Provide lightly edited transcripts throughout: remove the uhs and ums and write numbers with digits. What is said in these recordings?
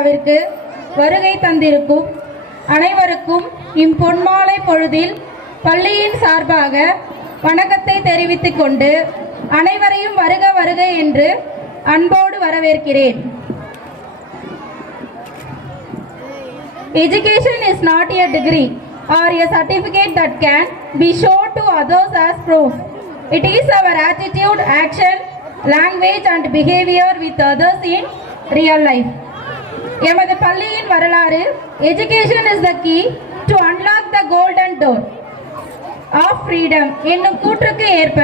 விழாவிற்கு வருகை தந்திருக்கும் அனைவருக்கும் இம்பொன்மாலை பொழுதில் பள்ளியின் சார்பாக வணக்கத்தை தெரிவித்துக் கொண்டு அனைவரையும் வருக வருக என்று அன்போடு வரவேற்கிறேன். Education is not a degree or a certificate that can be shown to others as proof. It is our attitude, action, language and behavior with others in real life. எமது பள்ளியின் வரலாறு Education is the key to unlock the golden door of freedom என்னும் கூற்றுக்கு ஏற்ப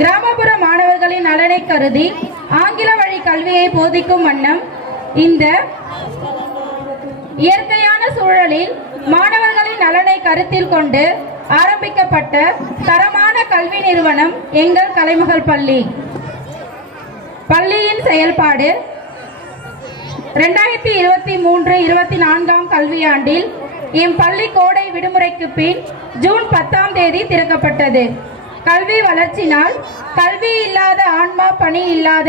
கிராமப்புற மாணவர்களின் நலனை கருதி ஆங்கில வழி கல்வியை போதிக்கும் வண்ணம் இந்த இயற்கையான சூழலில் மாணவர்களின் நலனை கருத்தில் கொண்டு ஆரம்பிக்கப்பட்ட தரமான கல்வி நிறுவனம் எங்கள் கலைமகள் பள்ளி. பள்ளியின் செயல்பாடு 2023-24 கல்வியாண்டில் பள்ளி கோடை விடுமுறைக்கு பின் ஜூன் 10ஆம் தேதி திறக்கப்பட்டது. கல்வி வளர்ச்சினால் கல்வி இல்லாத ஆன்மா பணி இல்லாத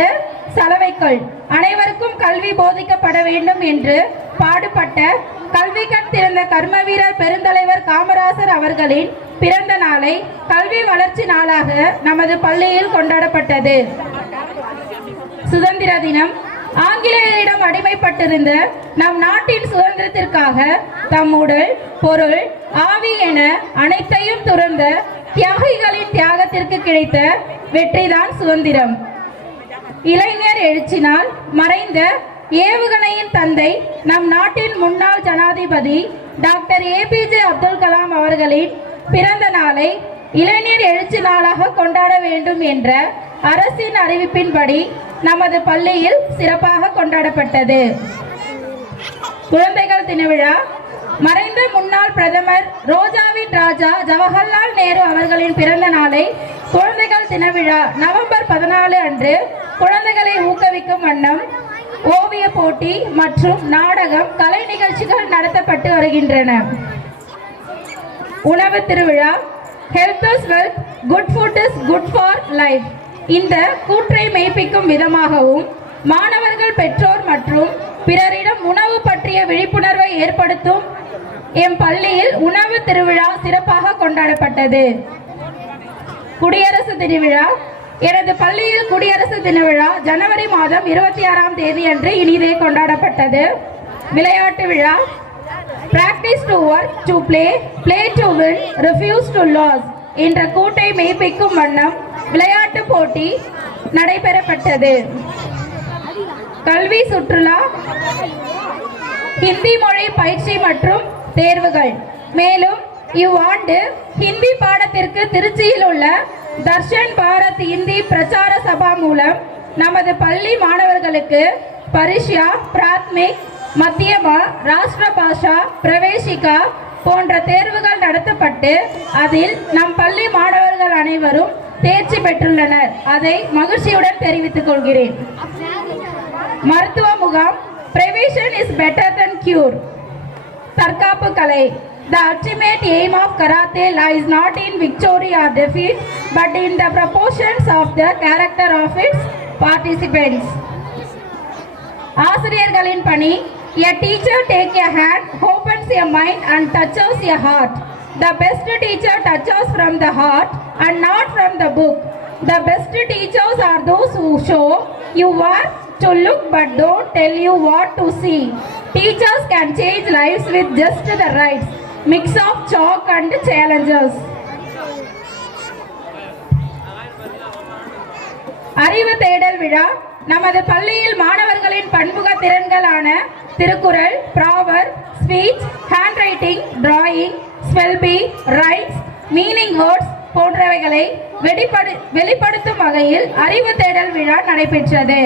சலவைகள் அனைவருக்கும் கல்வி போதிக்கப்பட வேண்டும் என்று பாடுபட்ட கல்வி கண் திறந்த கர்ம வீரர் பெருந்தலைவர் காமராசர் அவர்களின் பிறந்த நாளை கல்வி வளர்ச்சி நாளாக நமது பள்ளியில் கொண்டாடப்பட்டது. சுதந்திர தினம் ஆங்கிலேயரிடம் அடிமைப்பட்டிருந்த நம் நாட்டின் சுதந்திரத்திற்காக தம் உடல் பொருள் ஆவி என அனைத்தையும் துறந்த தியாகிகளின் தியாகத்திற்கு கிடைத்த வெற்றிதான் சுதந்திரம். இளைஞர் எழுச்சினால் மறைந்த ஏவுகணையின் தந்தை நம் நாட்டின் முன்னாள் ஜனாதிபதி டாக்டர் APJ அப்துல் கலாம் அவர்களின் பிறந்த நாளை இளைஞர் எழுச்சி நாளாக கொண்டாட வேண்டும் என்ற அரசின் அறிவிப்பின்படி நமது பள்ளியில் சிறப்பாக கொண்டாடப்பட்டது. குழந்தைகள் தின விழா மறைந்த முன்னாள் பிரதமர் ரோஜாவின் ராஜா ஜவஹர்லால் நேரு அவர்களின் பிறந்த நாளை குழந்தைகள் தின விழா நவம்பர் 14 அன்று குழந்தைகளை ஊக்குவிக்கும் வண்ணம் ஓவிய போட்டி மற்றும் நாடகம் கலை நிகழ்ச்சிகள் நடத்தப்பட்டு வருகின்றன. உணவு திருவிழா health is wealth, good food is good for life இந்த கூற்றை மெய்ப்பிக்கும் விதமாகவும் மாணவர்கள் பெற்றோர் மற்றும் பிறரிடம் உணவு பற்றிய விழிப்புணர்வை ஏற்படுத்தும் பள்ளியில் உணவு திருவிழா சிறப்பாக கொண்டாடப்பட்டது. குடியரசு தின விழா எனது பள்ளியில் குடியரசு தின விழா ஜனவரி மாதம் 26ஆம் தேதி அன்று இனிதே கொண்டாடப்பட்டது. விளையாட்டு விழா practice to work to play, play to win, refuse to lose என்ற கூட்டை மெய்ப்பிக்கும் வண்ணம் விளையாட்டு போட்டி நடைபெறப்பட்டது. கல்வி சுற்றுலா ஹிந்தி மொழி பயிற்சி மற்றும் தேர்வுகள். மேலும் இவ்வாண்டு ஹிந்தி பாடத்திற்கு திருச்சியில் உள்ள தர்ஷன் பாரத் இந்தி பிரச்சார சபா மூலம் நமது பள்ளி மாணவர்களுக்கு பரிஷ்யா, பிராத்மிக், மத்தியமா, ராஷ்டிர பாஷா, பிரவேசிகா போன்ற தேர்வுகள் நடத்தப்பட்டு அதில் நம் பள்ளி மாணவர்கள் அனைவரும் தேர்ச்சி பெற்றுள்ளனர். அதை மகிழ்ச்சியுடன் தெரிவித்துக் கொள்கிறேன். மருத்துவ முகாம் prevention is better than cure. தற்காப்பு கலை The ultimate aim of karate lies not in victory or defeat, but in the proportions of the character of its participants. ஆசிரியர்களின் பணி A teacher takes a hand, opens a mind and touches a heart. The best teacher touches from the heart and not from the book. The best teachers are those who show you what to look but don't tell you what to see. Teachers can change lives with just the right mix of chalk and challenges. அறிவு தேடல் விழா நமது பள்ளியில் மாணவர்களின் பன்முக திறன்களான திருக்குறள், ப்ராவர், speech, handwriting, drawing, spell bee, ரைட்ஸ், மீனிங் வேர்ட்ஸ் போன்றவைகளை வெளிப்படுத்தும் வகையில் அறிவு தேடல் விழா நடைபெற்றது.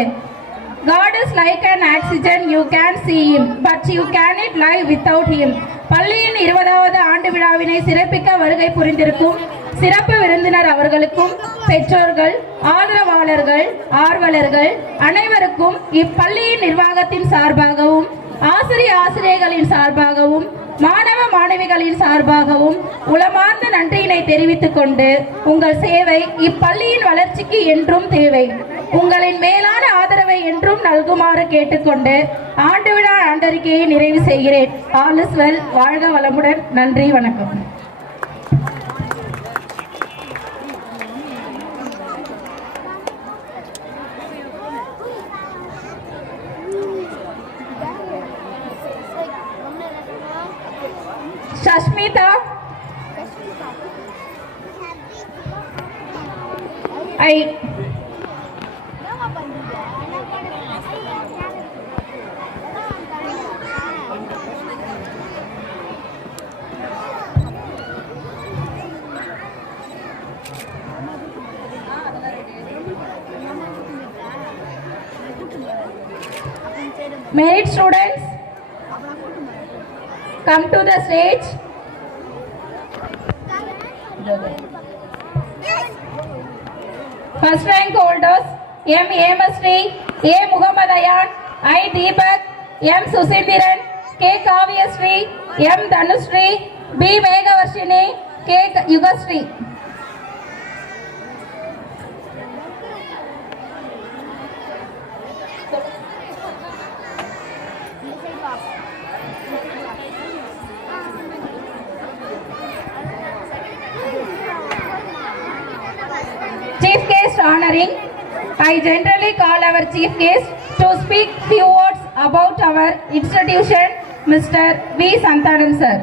God is like an oxygen, you can see him, but you cannot live without him. பள்ளியின் 20வது ஆண்டு விழாவினை சிறப்பிக்க வருகை புரிந்திருக்கும் சிறப்பு விருந்தினர் அவர்களுக்கும் பெற்றோர்கள், ஆதரவாளர்கள், ஆர்வலர்கள் அனைவருக்கும் இப்பள்ளியின் நிர்வாகத்தின் சார்பாகவும் ஆசிரியர்களின் சார்பாகவும் மாணவ மாணவிகளின் சார்பாகவும் உளமார்ந்த நன்றியினை தெரிவித்துக் கொண்டு உங்கள் சேவை இப்பள்ளியின் வளர்ச்சிக்கு என்றும் தேவை. உங்களின் மேலான ஆதரவை என்றும் நல்குமாறு கேட்டுக்கொண்டு ஆண்டு விழா ஆண்டறிக்கையை நிறைவு செய்கிறேன். All is well. வாழ்க வளமுடன். நன்றி, வணக்கம். Shashmita, merit students, come to the stage. First rank holders M. Hemashri, A. Muhammad Ayan, I. Deepak, M. Susindiran, K. Kavyasri, M. Dhanushree, B. Meghavarshini, K. Yugashri. Chief guest honoring. I generally call our chief guest to speak few words about our institution, Mr. V. Santanam sir.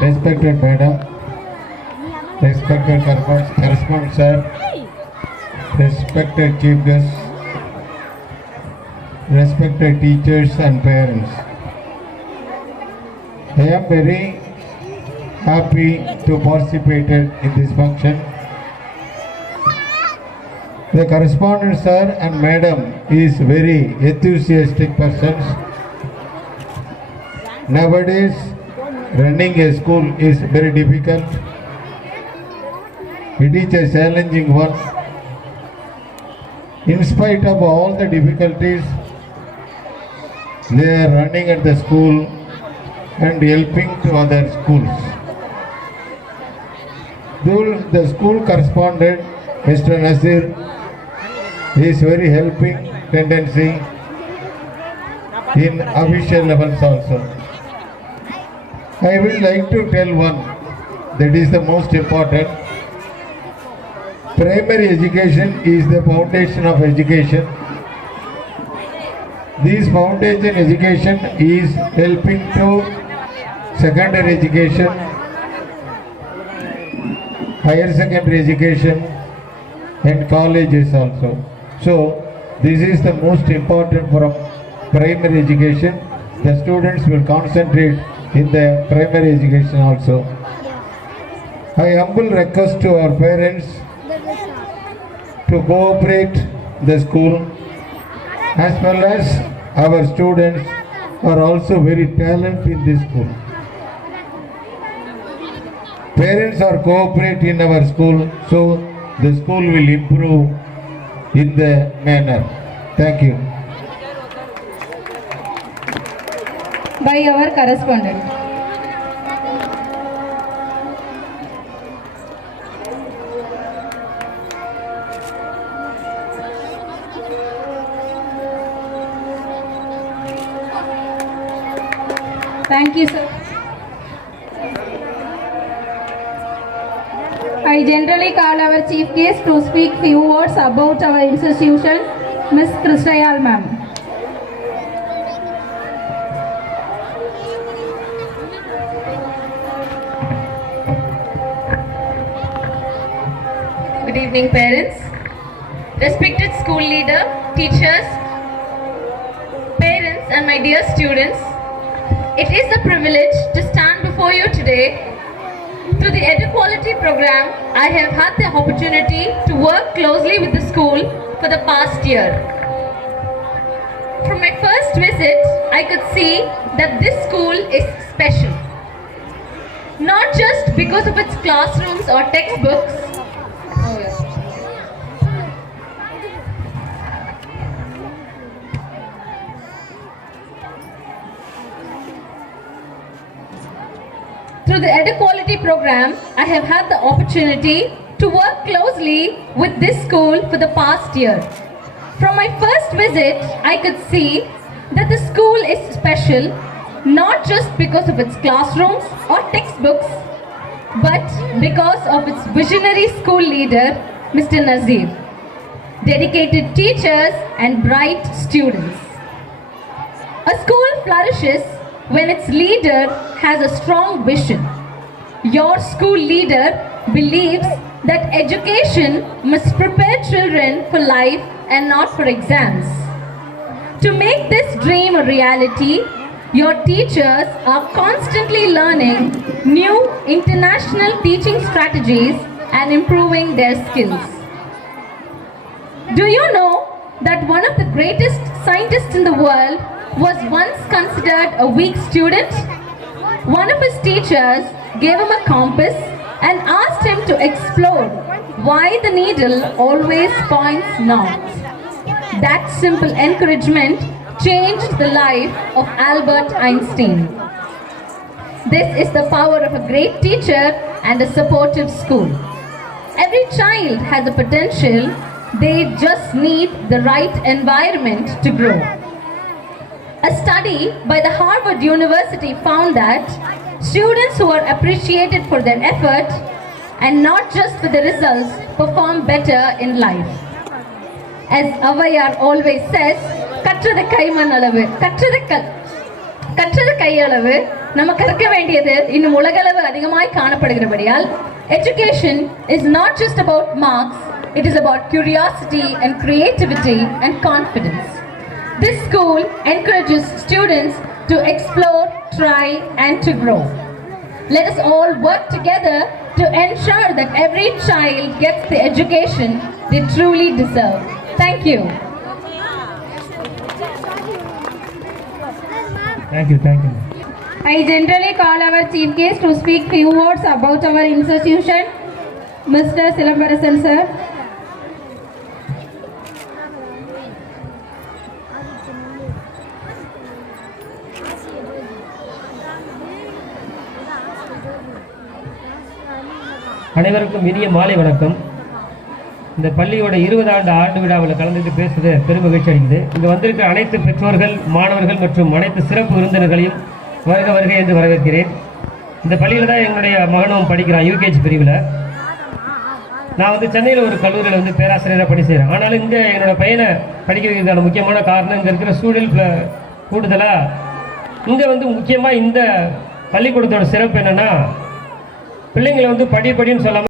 Respected Madam, respected correspondent sir, respected chief guests, respected teachers and parents. I am very happy to participate in this function. The correspondent sir and madam is very enthusiastic persons. Nowadays, running a school is very difficult. It is a challenging one. In spite of all the difficulties, they are running at the school and helping to other schools. Though the school correspondent, Mr. Nasir, is very helping tendency in official levels also. I would like to tell one that is the most important. Primary education is the foundation of education. This foundation education is helping to secondary education, higher secondary education and colleges also. So this is the most important for primary education. The students will concentrate in the primary education also. I humble request to our parents to cooperate the school, as well as our students are also very talented in this school. Parents are cooperate in our school, so the school will improve in the manner. Thank you. By our correspondent. Thank you, sir. I generally call our chief guest to speak few words about our institution, Miss Krishtayal ma'am. Good evening, parents, respected school leader, teachers, parents and my dear students. It is a privilege to stand before you today. Through the Edu-Quality program, I have had the opportunity to work closely with the school for the past year. From my first visit, I could see that this school is special. Not just because of its classrooms or textbooks. Through the Edu-Quality program, I have had the opportunity to work closely with this school for the past year. From my first visit, I could see that the school is special not just because of its classrooms or textbooks, but because of its visionary school leader, Mr. Nazir, dedicated teachers and bright students. A school flourishes when its leader has a strong vision. Your school leader believes that education must prepare children for life and not for exams. To make this dream a reality, your teachers are constantly learning new international teaching strategies and improving their skills. Do you know that one of the greatest scientists in the world was once considered a weak student? One of his teachers gave him a compass and asked him to explore why the needle always points north. That simple encouragement changed the life of Albert Einstein. This is the power of a great teacher and a supportive school. Every child has a potential, they just need the right environment to grow. A study by the Harvard University found that students who are appreciated for their effort and not just for the results perform better in life. As Avayar always says, கற்றது கைமண் அளவு, கற்றது கையளவு. நம்ம கற்க வேண்டியது இன்னும் உலகளவு அதிகமாய் காணப்படுகிறபடியால் education is not just about marks, it is about curiosity and creativity and confidence. This school encourages students to explore, try and to grow. Let us all work together to ensure that every child gets the education they truly deserve. Thank you. Thank you. I generally call our chief guest to speak few words about our institution, Mr. Silambarasan sir. அனைவருக்கும் இனிய மாலை வணக்கம். இந்த பள்ளியோட 20 ஆண்டு விழாவில் கலந்துட்டு பேசுறது பெரும் மகிழ்ச்சி அளிக்குது. இங்கே வந்திருக்கிற அனைத்து பெற்றோர்கள், மாணவர்கள் மற்றும் அனைத்து சிறப்பு விருந்தினர்களையும் வருக என்று வரவேற்கிறேன். இந்த பள்ளியில் தான் என்னுடைய மகனும் படிக்கிறான், யூகேஜி பிரிவில். நான் சென்னையில் ஒரு கல்லூரியில் பேராசிரியராக பணி செய்கிறேன். ஆனாலும் இங்கே என்னோட பையனை படிக்க வைக்கிறதுக்கான முக்கியமான காரணம் இங்கே இருக்கிற சூழல் கூடுதலாக இங்கே முக்கியமாக இந்த பள்ளிக்கூடத்தோட சிறப்பு என்னென்னா, பிள்ளைங்களை படின்னு சொல்லாமல்